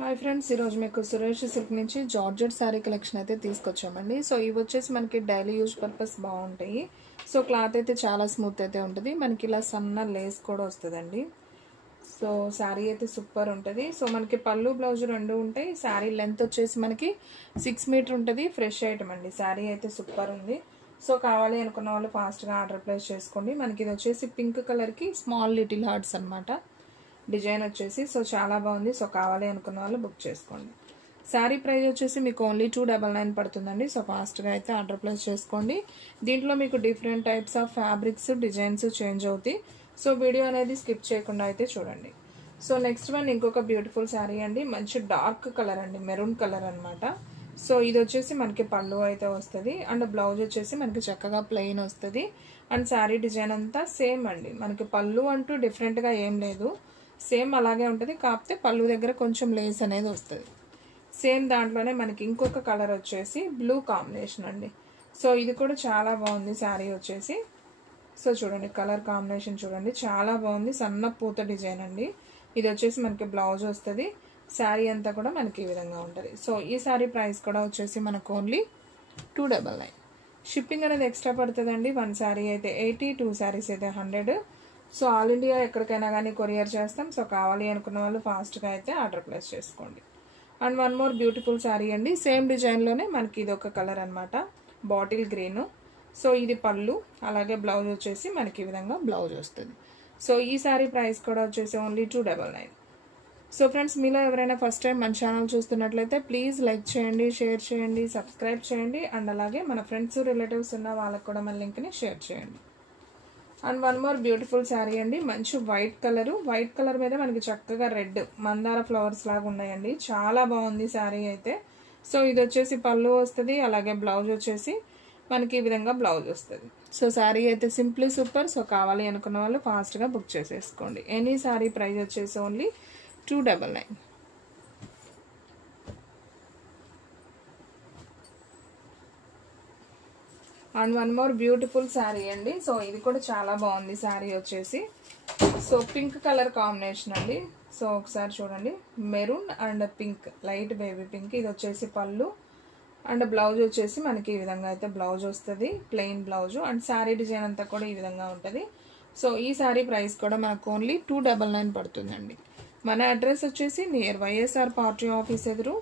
Hi friends, ఈరోజు మీకు Suresh silk నుంచి జార్జెట్ శారీ కలెక్షన్ అయితే తీసుకొచ్చామండి. సో ఇవి వచ్చేసి మనకి డైలీ యూజ్ పర్పస్ బాగుంటాయి. సో క్లాత్ అయితే చాలా స్మూత్ అయితే ఉంటుంది. మనకి ఇలా సన్న లేస్ కూడా వస్తుందండి. సో శారీ అయితే సూపర్ ఉంటుంది. సో మనకి పళ్ళు బ్లౌజ్ రెండు ఉంటాయి. శారీ లెంత్ వచ్చేసి మనకి 6 మీటర్ ఉంటుంది. ఫ్రెష్ ఐటమ్ అండి. శారీ అయితే సూపర్ ఉంది. సో కావాలి అనుకున్న వాళ్ళు ఫాస్ట్గా ఆర్డర్ ప్లేస్ చేసుకోండి. మనకి ఇది వచ్చేసి పింక్ కలర్కి స్మాల్ లిటిల్ హార్ట్స్ అనమాట డిజైన్ వచ్చేసి. సో చాలా బాగుంది. సో కావాలి అనుకున్న వాళ్ళు బుక్ చేసుకోండి. శారీ ప్రైస్ వచ్చేసి మీకు ఓన్లీ 299 పడుతుందండి. సో ఫాస్ట్గా అయితే ఆర్డర్ ప్లేస్ చేసుకోండి. దీంట్లో మీకు different types of fabrics designs change అవుతాయి. సో వీడియో అనేది స్కిప్ చేయకుండా అయితే చూడండి. సో నెక్స్ట్ వన్ ఇంకొక బ్యూటిఫుల్ శారీ అండి. మంచి డార్క్ కలర్ అండి, మెరూన్ కలర్ అనమాట. సో ఇది వచ్చేసి మనకి పళ్ళు అయితే వస్తుంది అండ్ బ్లౌజ్ వచ్చేసి మనకి చక్కగా ప్లెయిన్ వస్తుంది. అండ్ శారీ డిజైన్ అంతా సేమ్ అండి. మనకి పళ్ళు అంటూ డిఫరెంట్గా ఏం లేదు, సేమ్ అలాగే ఉంటుంది. కాకపోతే పళ్ళు దగ్గర కొంచెం లేస్ అనేది వస్తుంది. సేమ్ దాంట్లోనే మనకి ఇంకొక కలర్ వచ్చేసి బ్లూ కాంబినేషన్ అండి. సో ఇది కూడా చాలా బాగుంది శారీ వచ్చేసి. సో చూడండి కలర్ కాంబినేషన్ చూడండి, చాలా బాగుంది. సన్న పూత డిజైన్ అండి. ఇది వచ్చేసి మనకి బ్లౌజ్ వస్తుంది. శారీ అంతా కూడా మనకి ఈ విధంగా ఉంటుంది. సో ఈ శారీ ప్రైస్ కూడా వచ్చేసి మనకు ఓన్లీ 299. షిప్పింగ్ అనేది ఎక్స్ట్రా పడుతుందండి. 1 శారీ అయితే 80, 2 శారీస్ అయితే 100. సో ఆల్ ఇండియా ఎక్కడికైనా కానీ కొరియర్ చేస్తాం. సో కావాలి అనుకున్న వాళ్ళు ఫాస్ట్గా అయితే ఆర్డర్ ప్లేస్ చేసుకోండి. And one more beautiful sari అండి. సేమ్ డిజైన్లోనే మనకి ఇది ఒక కలర్ అనమాట, బాటిల్ గ్రీన్. సో ఇది పళ్ళు, అలాగే బ్లౌజ్ వచ్చేసి మనకి ఈ విధంగా బ్లౌజ్ వస్తుంది. సో ఈ శారీ ప్రైస్ కూడా వచ్చేసి ఓన్లీ 299. సో ఫ్రెండ్స్, మీలో ఎవరైనా ఫస్ట్ టైం మన ఛానల్ చూస్తున్నట్లయితే ప్లీజ్ లైక్ చేయండి, షేర్ చేయండి, సబ్స్క్రైబ్ చేయండి. అండ్ అలాగే మన ఫ్రెండ్స్ రిలేటివ్స్ ఉన్న వాళ్ళకు కూడా మన లింక్ని షేర్ చేయండి. And one more beautiful sari అండి. మంచి వైట్ కలరు, వైట్ కలర్ మీద మనకి చక్కగా రెడ్ మందార ఫ్లవర్స్ లాగా ఉన్నాయండి. చాలా బాగుంది శారీ అయితే. సో ఇది వచ్చేసి పళ్ళు వస్తుంది, అలాగే బ్లౌజ్ వచ్చేసి మనకి ఈ విధంగా బ్లౌజ్ వస్తుంది. సో శారీ అయితే సింప్లీ సూపర్. సో కావాలి అనుకున్న వాళ్ళు ఫాస్ట్గా బుక్ చేసేసుకోండి. ఎనీ శారీ ప్రైస్ వచ్చేసి only 299. And one more beautiful sari అండి. సో ఇది కూడా చాలా బాగుంది శారీ వచ్చేసి. సో పింక్ కలర్ కాంబినేషన్ అండి. సో ఒకసారి చూడండి, maroon and pink, light baby pink. ఇది వచ్చేసి పళ్ళు అండ్ బ్లౌజ్ వచ్చేసి మనకి ఈ విధంగా అయితే బ్లౌజ్ వస్తుంది, plain blouse. And sari design అంతా కూడా ఈ విధంగా ఉంటుంది. సో ఈ శారీ ప్రైస్ కూడా మనకు ఓన్లీ 299 పడుతుందండి. మన అడ్రస్ వచ్చేసి నియర్ వైఎస్ఆర్ పార్టీ ఆఫీస్ ఎదురు,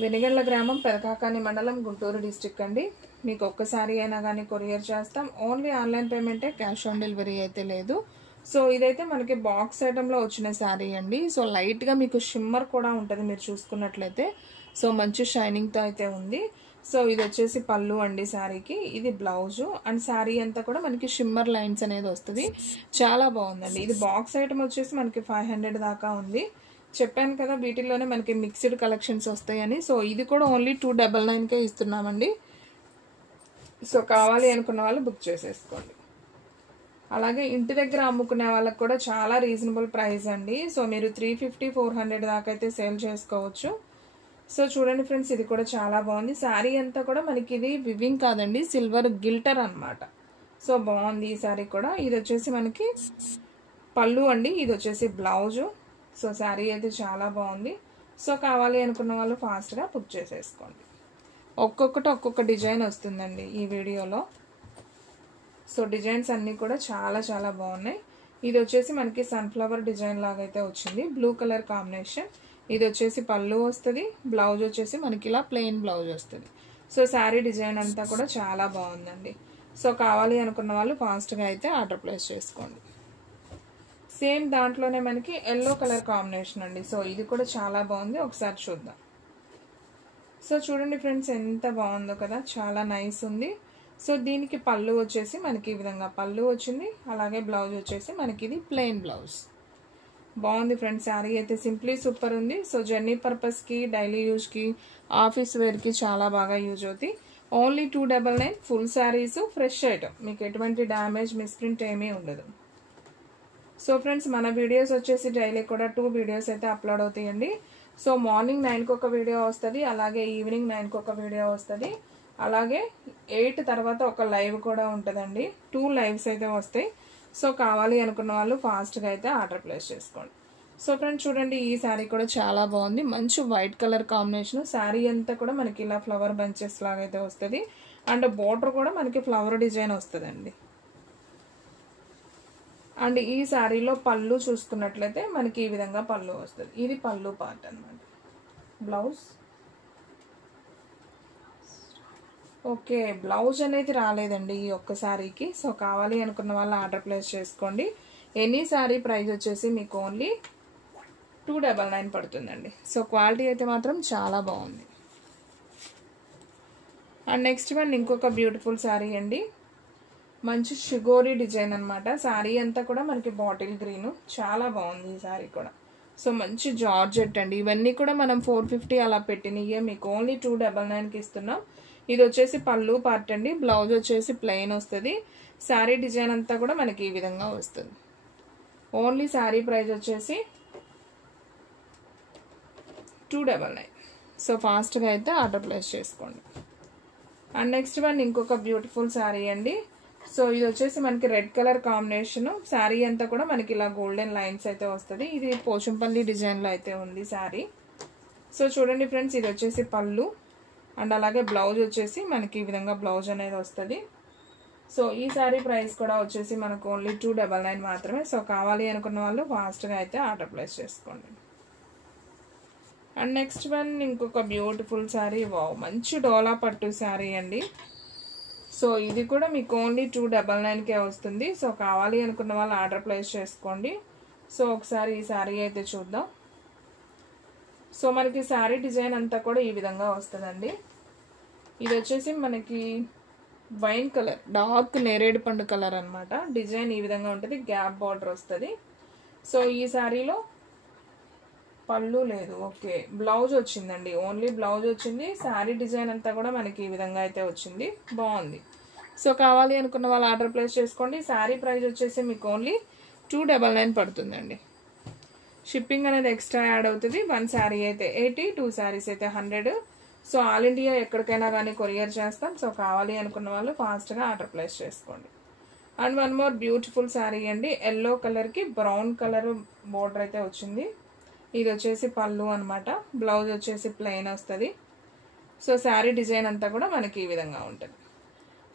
వెనిగండ్ల గ్రామం, పెదకాకాని మండలం, గుంటూరు డిస్టిక్ అండి. మీకు ఒక్కసారి అయినా కానీ కొరియర్ చేస్తాం. ఓన్లీ ఆన్లైన్ పేమెంటే, క్యాష్ ఆన్ డెలివరీ అయితే లేదు. సో ఇదైతే మనకి బాక్స్ ఐటెంలో వచ్చిన శారీ అండి. సో లైట్గా మీకు షిమ్మర్ కూడా ఉంటుంది మీరు చూసుకున్నట్లయితే. సో మంచి షైనింగ్తో అయితే ఉంది. సో ఇది వచ్చేసి పళ్ళు అండి శారీకి, ఇది బ్లౌజు. అండ్ శారీ అంతా కూడా మనకి షిమ్మర్ లైన్స్ అనేది వస్తుంది. చాలా బాగుందండి. ఇది బాక్స్ ఐటమ్ వచ్చేసి మనకి 500 దాకా ఉంది. చెప్పాను కదా వీటిల్లోనే మనకి మిక్స్డ్ కలెక్షన్స్ వస్తాయని. సో ఇది కూడా ఓన్లీ 299కే ఇస్తున్నామండి. సో కావాలి అనుకున్న వాళ్ళు బుక్ చేసేసుకోండి. అలాగే ఇంటి దగ్గర అమ్ముకునే వాళ్ళకి కూడా చాలా రీజనబుల్ ప్రైస్ అండి. సో మీరు 350, 400 దాకా అయితే సేల్ చేసుకోవచ్చు. సో చూడండి ఫ్రెండ్స్, ఇది కూడా చాలా బాగుంది. శారీ అంతా కూడా మనకి ఇది వివింగ్ కాదండి, సిల్వర్ గిల్టర్ అనమాట. సో బాగుంది ఈ శారీ కూడా. ఇది వచ్చేసి మనకి పళ్ళు అండి, ఇది వచ్చేసి బ్లౌజు. సో శారీ అయితే చాలా బాగుంది. సో కావాలి అనుకున్న వాళ్ళు ఫాస్ట్గా బుక్ చేసేసుకోండి. ఒక్కొక్కటి ఒక్కొక్క డిజైన్ వస్తుందండి ఈ వీడియోలో. సో డిజైన్స్ అన్నీ కూడా చాలా చాలా బాగున్నాయి. ఇది వచ్చేసి మనకి సన్ఫ్లవర్ డిజైన్ లాగా అయితే వచ్చింది, బ్లూ కలర్ కాంబినేషన్. ఇది వచ్చేసి పళ్ళు వస్తుంది, బ్లౌజ్ వచ్చేసి మనకి ఇలా ప్లెయిన్ బ్లౌజ్ వస్తుంది. సో శారీ డిజైన్ అంతా కూడా చాలా బాగుందండి. సో కావాలి అనుకున్న వాళ్ళు ఫాస్ట్గా అయితే ఆర్డర్ ప్లేస్ చేసుకోండి. సేమ్ దాంట్లోనే మనకి ఎల్లో కలర్ కాంబినేషన్ అండి. సో ఇది కూడా చాలా బాగుంది, ఒకసారి చూద్దాం. సో చూడండి ఫ్రెండ్స్, ఎంత బాగుందో కదా, చాలా నైస్ ఉంది. సో దీనికి పళ్ళు వచ్చేసి మనకి ఈ విధంగా పళ్ళు వచ్చింది, అలాగే బ్లౌజ్ వచ్చేసి మనకి ఇది ప్లెయిన్ బ్లౌజ్. బాగుంది ఫ్రెండ్స్, శారీ అయితే సింప్లీ సూపర్ ఉంది. సో జర్నీ పర్పస్కి, డైలీ యూజ్కి, ఆఫీస్ వేర్కి చాలా బాగా యూజ్ అవుతాయి. Only 299. Full saris, fresh item, మీకు ఎటువంటి డ్యామేజ్, మిస్ప్రింట్ ఏమీ ఉండదు. సో ఫ్రెండ్స్, మన వీడియోస్ వచ్చేసి డైలీ కూడా 2 వీడియోస్ అయితే అప్లోడ్ అవుతాయండి. సో మార్నింగ్ 9కి ఒక వీడియో వస్తుంది, అలాగే ఈవినింగ్ 9కి ఒక వీడియో వస్తుంది, అలాగే 8 తర్వాత ఒక లైవ్ కూడా ఉంటుందండి. 2 లైవ్స్ అయితే వస్తాయి. సో కావాలి అనుకున్న వాళ్ళు ఫాస్ట్గా అయితే ఆర్డర్ ప్లేస్ చేసుకోండి. సో ఫ్రెండ్స్ చూడండి, ఈ శారీ కూడా చాలా బాగుంది. మంచి వైట్ కలర్ కాంబినేషన్. శారీ అంతా కూడా మనకి ఇలా ఫ్లవర్ బంచెస్ లాగా అయితే వస్తుంది. అండ్ బోర్డర్ కూడా మనకి ఫ్లవర్ డిజైన్ వస్తుందండి. అండ్ ఈ శారీలో పళ్ళు చూసుకున్నట్లయితే మనకి ఈ విధంగా పళ్ళు వస్తుంది. ఇది పళ్ళు పార్ట్ అన్నమాట. బ్లౌజ్ ఓకే, బ్లౌజ్ అనేది రాలేదండి ఈ ఒక్క శారీకి. సో కావాలి అనుకున్న వాళ్ళు ఆర్డర్ ప్లేస్ చేసుకోండి. ఎనీ శారీ ప్రైస్ వచ్చేసి మీకు ఓన్లీ 299 పడుతుందండి. సో క్వాలిటీ అయితే మాత్రం చాలా బాగుంది. అండ్ నెక్స్ట్ వన్ ఇంకొక బ్యూటిఫుల్ శారీ అండి. మంచి షుగోరీ డిజైన్ అనమాట. శారీ అంతా కూడా మనకి బాటిల్ గ్రీన్, చాలా బాగుంది ఈ శారీ కూడా. సో మంచి జార్జెట్ అండి. ఇవన్నీ కూడా మనం 450 అలా పెట్టినయే మీకు ఓన్లీ 299కి ఇస్తున్నాం. ఇది వచ్చేసి పళ్ళు పార్ట్ అండి. బ్లౌజ్ వచ్చేసి ప్లెయిన్ వస్తుంది. శారీ డిజైన్ అంతా కూడా మనకి ఈ విధంగా వస్తుంది. ఓన్లీ శారీ ప్రైస్ వచ్చేసి 299. సో ఫాస్ట్గా అయితే ఆర్డర్ ప్లేస్ చేసుకోండి. అండ్ నెక్స్ట్ వన్ ఇంకొక బ్యూటిఫుల్ శారీ అండి. సో ఇది వచ్చేసి మనకి రెడ్ కలర్ కాంబినేషన్. శారీ అంతా కూడా మనకి ఇలా గోల్డెన్ లైన్స్ అయితే వస్తుంది. ఇది పోచంపల్లి డిజైన్లో అయితే ఉంది శారీ. సో చూడండి ఫ్రెండ్స్, ఇది వచ్చేసి పళ్ళు అండ్ అలాగే బ్లౌజ్ వచ్చేసి మనకి ఈ విధంగా బ్లౌజ్ అనేది వస్తుంది. సో ఈ శారీ ప్రైస్ కూడా వచ్చేసి మనకు ఓన్లీ 299 మాత్రమే. సో కావాలి అనుకున్న వాళ్ళు ఫాస్ట్గా అయితే ఆర్డర్ ప్లేస్ చేసుకోండి. అండ్ నెక్స్ట్ వన్ ఇంకొక బ్యూటిఫుల్ శారీ. వావ్, మంచి డోలా పట్టు శారీ అండి. సో ఇది కూడా మీకు ఓన్లీ 299కే వస్తుంది. సో కావాలి అనుకున్న వాళ్ళు ఆర్డర్ ప్లేస్ చేసుకోండి. సో ఒకసారి ఈ శారీ అయితే చూద్దాం. సో మనకి శారీ డిజైన్ అంతా కూడా ఈ విధంగా వస్తుందండి. ఇది వచ్చేసి మనకి వైన్ కలర్, డార్క్ నేరేడు పండు కలర్ అనమాట. డిజైన్ ఈ విధంగా ఉంటుంది. గ్యాప్ బార్డర్ వస్తుంది. సో ఈ శారీలో పళ్ళు లేదు. ఓకే, బ్లౌజ్ వచ్చిందండి. ఓన్లీ బ్లౌజ్ వచ్చింది. శారీ డిజైన్ అంతా కూడా మనకి ఈ విధంగా అయితే వచ్చింది. బాగుంది. సో కావాలి అనుకున్న వాళ్ళు ఆర్డర్ ప్లేస్ చేసుకోండి. శారీ ప్రైస్ వచ్చేసి మీకు ఓన్లీ 299 పడుతుందండి. షిప్పింగ్ అనేది ఎక్స్ట్రా యాడ్ అవుతుంది. 1 శారీ అయితే 80, 2 శారీస్ అయితే 100. సో ఆల్ ఇండియా ఎక్కడికైనా కానీ కొరియర్ చేస్తాం. సో కావాలి అనుకున్న వాళ్ళు ఫాస్ట్గా ఆర్డర్ ప్లేస్ చేసుకోండి. And one more beautiful sari అండి. ఎల్లో కలర్కి బ్రౌన్ కలర్ బోర్డర్ అయితే వచ్చింది. ఇది వచ్చేసి పళ్ళు అనమాట. బ్లౌజ్ వచ్చేసి ప్లెయిన్ వస్తుంది. సో శారీ డిజైన్ అంతా కూడా మనకి ఈ విధంగా ఉంటుంది.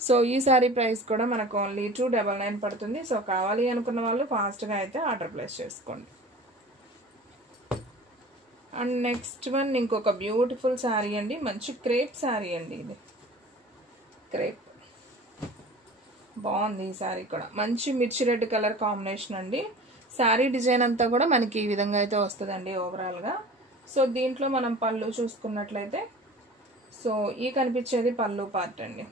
సో ఈ శారీ ప్రైస్ కూడా మనకు ఓన్లీ 299 పడుతుంది. సో కావాలి అనుకున్న వాళ్ళు ఫాస్ట్గా అయితే ఆర్డర్ ప్లేస్ చేసుకోండి. అండ్ నెక్స్ట్ వన్ ఇంకొక బ్యూటిఫుల్ శారీ అండి. మంచి క్రేప్ శారీ అండి. ఇది క్రేప్ బాగుంది. ఈ శారీ కూడా మంచి మిర్చి రెడ్ కలర్ కాంబినేషన్ అండి. శారీ డిజైన్ అంతా కూడా మనకి ఈ విధంగా అయితే వస్తుందండి ఓవరాల్గా. సో దీంట్లో మనం పళ్ళు చూసుకున్నట్లయితే సో ఈ కనిపించేది పళ్ళు పార్ట్ అండి.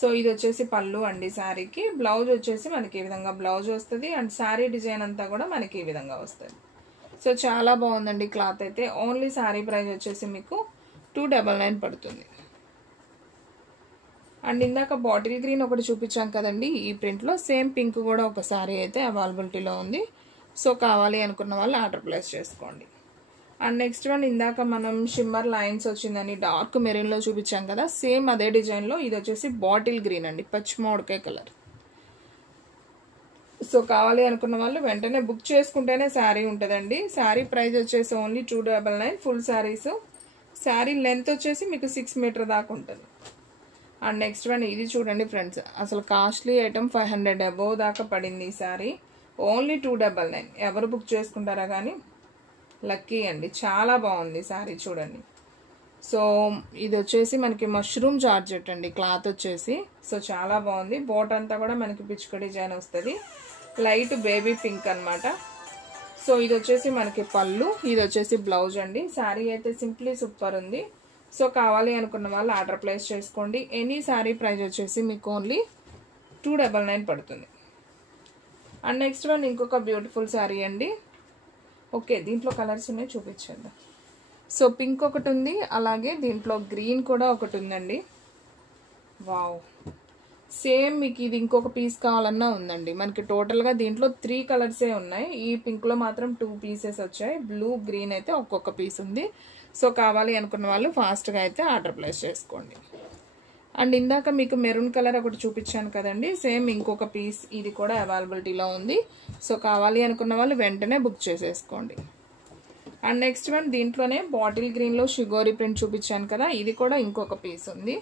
సో ఇది వచ్చేసి పళ్ళు అండి శారీకి. బ్లౌజ్ వచ్చేసి మనకి ఈ విధంగా బ్లౌజ్ వస్తుంది. అండ్ శారీ డిజైన్ అంతా కూడా మనకి ఈ విధంగా వస్తుంది. సో చాలా బాగుందండి క్లాత్ అయితే. ఓన్లీ శారీ ప్రైస్ వచ్చేసి మీకు 299 పడుతుంది. అండ్ ఇందాక బాటిల్ గ్రీన్ ఒకటి చూపించాం కదండి, ఈ ప్రింట్లో సేమ్ పింక్ కూడా ఒక శారీ అయితే అవైలబిలిటీలో ఉంది. సో కావాలి అనుకున్న వాళ్ళు ఆర్డర్ ప్లేస్ చేసుకోండి. అండ్ నెక్స్ట్ వన్ ఇందాక మనం షిమ్మర్ లైన్స్ వచ్చిందని డార్క్ మెరూన్లో చూపించాం కదా, సేమ్ అదే డిజైన్లో ఇది వచ్చేసి బాటిల్ గ్రీన్ అండి, పచ్చిమామిడికాయ కలర్. సో కావాలి అనుకున్న వాళ్ళు వెంటనే బుక్ చేసుకుంటేనే శారీ ఉంటుందండి. శారీ ప్రైస్ వచ్చేసి only 299. Full saris. Sari length వచ్చేసి మీకు 6 మీటర్ దాకా ఉంటుంది. అండ్ నెక్స్ట్ వన్ ఇది చూడండి ఫ్రెండ్స్, అసలు కాస్ట్లీ ఐటమ్ 500 అబోవ్ దాకా పడింది ఈ శారీ. ఓన్లీ 299. ఎవరు బుక్ చేసుకుంటారా కానీ లక్కీ అండి. చాలా బాగుంది శారీ చూడండి. సో ఇది వచ్చేసి మనకి మష్రూమ్ జార్జెట్ అండి క్లాత్ వచ్చేసి. సో చాలా బాగుంది. బోట్ అంతా కూడా మనకి పిచ్చుక డిజైన్ వస్తుంది. లైట్ బేబీ పింక్ అనమాట. సో ఇది వచ్చేసి మనకి పళ్ళు, ఇది వచ్చేసి బ్లౌజ్ అండి. శారీ అయితే సింప్లీ సూపర్ ఉంది. సో కావాలి అనుకున్న వాళ్ళు ఆర్డర్ ప్లేస్ చేసుకోండి. ఎనీ శారీ ప్రైస్ వచ్చేసి మీకు ఓన్లీ 299 పడుతుంది. అండ్ నెక్స్ట్ వన్ ఇంకొక బ్యూటిఫుల్ శారీ అండి. ఓకే, దీంట్లో కలర్స్ ఉన్నాయి చూపించేద్దాం. సో పింక్ ఒకటి ఉంది, అలాగే దీంట్లో గ్రీన్ కూడా ఒకటి ఉందండి. వావ్, సేమ్ మీకు ఇది ఇంకొక పీస్ కావాలన్నా ఉందండి. మనకి టోటల్గా దీంట్లో 3 కలర్సే ఉన్నాయి. ఈ పింక్లో మాత్రం 2 పీసెస్ వచ్చాయి. బ్లూ గ్రీన్ అయితే ఒక్కొక్క పీస్ ఉంది. సో కావాలి అనుకున్న వాళ్ళు ఫాస్ట్గా అయితే ఆర్డర్ ప్లేస్ చేసుకోండి. అండ్ ఇందాక మీకు మెరూన్ కలర్ ఒకటి చూపించాను కదండి, సేమ్ ఇంకొక పీస్ ఇది కూడా అవైలబిలిటీలో ఉంది. సో కావాలి అనుకున్న వాళ్ళు వెంటనే బుక్ చేసేసుకోండి. అండ్ నెక్స్ట్ వన్ దీంట్లోనే బాటిల్ గ్రీన్లో షిగోరి ప్రింట్ చూపించాను కదా, ఇది కూడా ఇంకొక పీస్ ఉంది.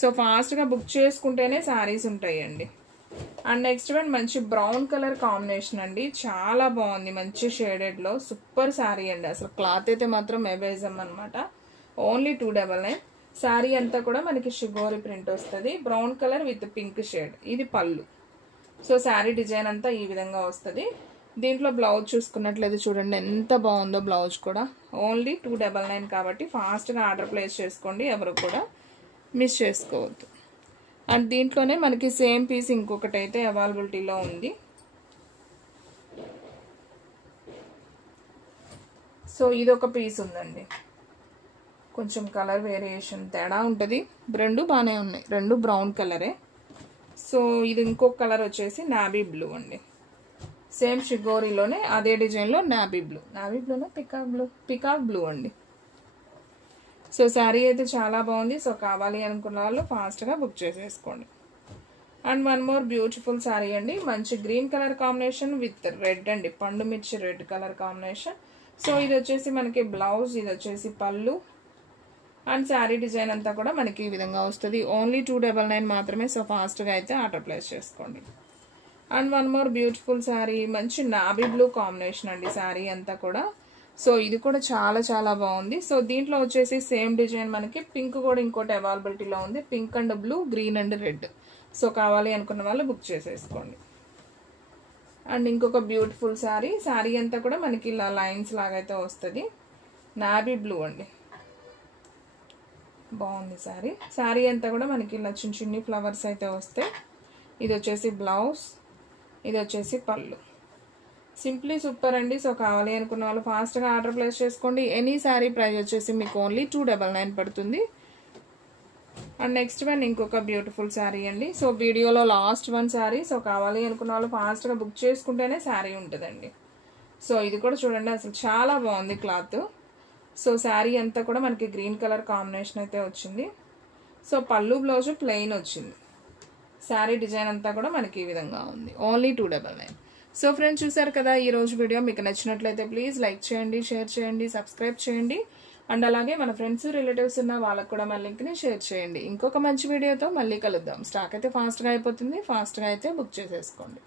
సో ఫాస్ట్గా బుక్ చేసుకుంటేనే శారీస్ ఉంటాయండి. అండ్ నెక్స్ట్ వన్ మంచి బ్రౌన్ కలర్ కాంబినేషన్ అండి, చాలా బాగుంది, మంచి షేడెడ్లో సూపర్ శారీ అండి. అసలు క్లాత్ అయితే మాత్రం అమేజింగ్ అనమాట. ఓన్లీ 299. శారీ అంతా కూడా మనకి షిగోరి ప్రింట్ వస్తుంది, brown colour with pink shade. ఇది పళ్ళు. సో శారీ డిజైన్ అంతా ఈ విధంగా వస్తుంది. దీంట్లో బ్లౌజ్ చూసుకున్నట్లయితే చూడండి ఎంత బాగుందో బ్లౌజ్ కూడా. ఓన్లీ 299 కాబట్టి ఫాస్ట్గా ఆర్డర్ ప్లేస్ చేసుకోండి, ఎవరు కూడా మిస్ చేసుకోవద్దు. అండ్ దీంట్లోనే మనకి సేమ్ పీస్ ఇంకొకటి అయితే అవైలబిలిటీలో ఉంది. సో ఇదొక పీస్ ఉందండి, కొంచెం కలర్ వేరియేషన్ తేడా ఉంటుంది, రెండు బాగానే ఉన్నాయి, రెండు బ్రౌన్ కలరే. సో ఇది ఇంకొక కలర్ వచ్చేసి నాబీ బ్లూ అండి, సేమ్ షిగోరీలోనే అదే డిజైన్లో నాబీ బ్లూనే పికాక్ బ్లూ అండి. సో శారీ అయితే చాలా బాగుంది. సో కావాలి అనుకున్న వాళ్ళు ఫాస్ట్గా బుక్ చేసేసుకోండి. And one more beautiful sari అండి, మంచి green colour combination with red అండి, పండు మిర్చి రెడ్ కలర్ కాంబినేషన్. సో ఇది వచ్చేసి మనకి బ్లౌజ్, ఇది వచ్చేసి పళ్ళు. అండ్ శారీ డిజైన్ అంతా కూడా మనకి ఈ విధంగా వస్తుంది. ఓన్లీ 299 మాత్రమే. సో ఫాస్ట్గా అయితే ఆర్డర్ ప్లేస్ చేసుకోండి. And one more beautiful sari, మంచి నాబీ బ్లూ కాంబినేషన్ అండి శారీ అంతా కూడా. సో ఇది కూడా చాలా చాలా బాగుంది. సో దీంట్లో వచ్చేసి సేమ్ డిజైన్ మనకి పింక్ కూడా ఇంకోటి అవైలబిలిటీలో ఉంది, pink and blue, green and red. So కావాలి అనుకున్న వాళ్ళు బుక్ చేసేసుకోండి. అండ్ ఇంకొక బ్యూటిఫుల్ శారీ అంతా కూడా మనకి ఇలా లైన్స్ లాగైతే వస్తుంది, నాబీ బ్లూ అండి, బాగుంది శారీ అంతా కూడా మనకి ఇలా చిన్న చిన్ని ఫ్లవర్స్ అయితే వస్తాయి. ఇది వచ్చేసి బ్లౌజ్, ఇది వచ్చేసి పళ్ళు. సింప్లీ సూపర్ అండి. సో కావాలి అనుకున్న వాళ్ళు ఫాస్ట్గా ఆర్డర్ ప్లేస్ చేసుకోండి. ఎనీ శారీ ప్రైస్ వచ్చేసి మీకు ఓన్లీ 299 పడుతుంది. అండ్ నెక్స్ట్ వన్ ఇంకొక బ్యూటిఫుల్ శారీ అండి. సో వీడియోలో లాస్ట్ వన్ శారీ. సో కావాలి అనుకున్న వాళ్ళు ఫాస్ట్గా బుక్ చేసుకుంటేనే శారీ ఉంటుందండి. సో ఇది కూడా చూడండి, అసలు చాలా బాగుంది క్లాత్. సో శారీ అంతా కూడా మనకి గ్రీన్ కలర్ కాంబినేషన్ అయితే వచ్చింది. సో పళ్ళు బ్లౌజ్ ప్లెయిన్ వచ్చింది, శారీ డిజైన్ అంతా కూడా మనకి ఈ విధంగా ఉంది. ఓన్లీ 299. సో ఫ్రెండ్స్ చూసారు కదా, ఈ రోజు వీడియో మీకు నచ్చినట్లయితే ప్లీజ్ లైక్ చేయండి, షేర్ చేయండి, సబ్స్క్రైబ్ చేయండి. అండ్ అలాగే మన ఫ్రెండ్స్ రిలేటివ్స్ ఉన్న వాళ్ళకు కూడా మన లింక్ని షేర్ చేయండి. ఇంకొక మంచి వీడియోతో మళ్ళీ కలుద్దాం. స్టాక్ అయితే ఫాస్ట్గా అయిపోతుంది, ఫాస్ట్గా అయితే బుక్ చేసేసుకోండి.